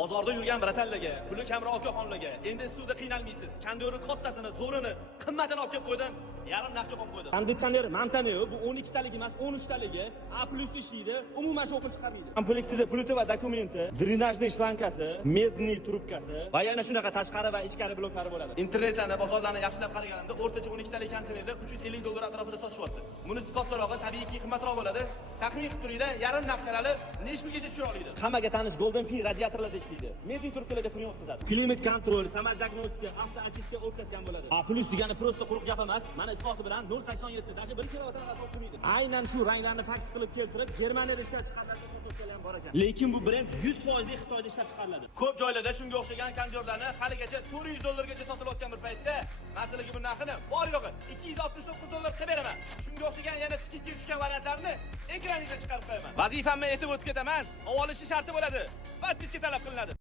Bozorda yurgan bratanlarga, puli kamroq okaxonlarga, endi suvda qiynalmaysiz. Kondori kattasini, zo'rini, qimmatini olib kelib qo'ydim. Yarim narxga qo'yib qo'ydim. Konditsioner Montano bu 12 talik emas, 13 taligi. A+ ishlaydi, umuman shovqin chiqarmaydi. Komplektida pulti va dokumenti, drenajniy shlankasi, medniy trubkasi va yana shunaqa tashqari va ichkari bloklari bo'ladi. Internetdan bozorlarni yaxshilab qaraganimda o'rtacha 12 talik konditsionerda $350 atrofida sotishyoapti. Bunisi kattarog'i tabiiyki qimmatroq bo'ladi. Taxmin qilib turinglar, yarim narxlari necha pulgacha tushira oladi. Hammaga tanish Golden Fin radiatorlarda ishlaydi. Medniy trubkalarda fren o'tkazadi. Klimat kontrol, samolyot diagnostika, avtoachistka opsiyasi ham bo'ladi. A+ degani prosta quruq gap emas. Mana isboti bilan 0.87 даже 1 kilovatdan gaz o'tmaydi. Aynan shu ranglarni fakt qilib keltirib, Germaniyada ishlab chiqariladigan fotografiyalar ham bor ekan. Lekin bu brend 100% Xitoyda ishlab chiqariladi. Ko'p joylarda shunga o'xshagan kondyorlarni haligacha $400 gacha sotilayotgan bir paytda, masalagi bu narxini bor yo'g'i $269 qilib beraman. Shunga o'xshagan yana skidga tushgan variantlarni ekraningizga chiqarib qo'yaman. Vazifamni aytib o'tib ketaman. Olib olishi sharti bo'ladi. Podpiska talab qilinadi.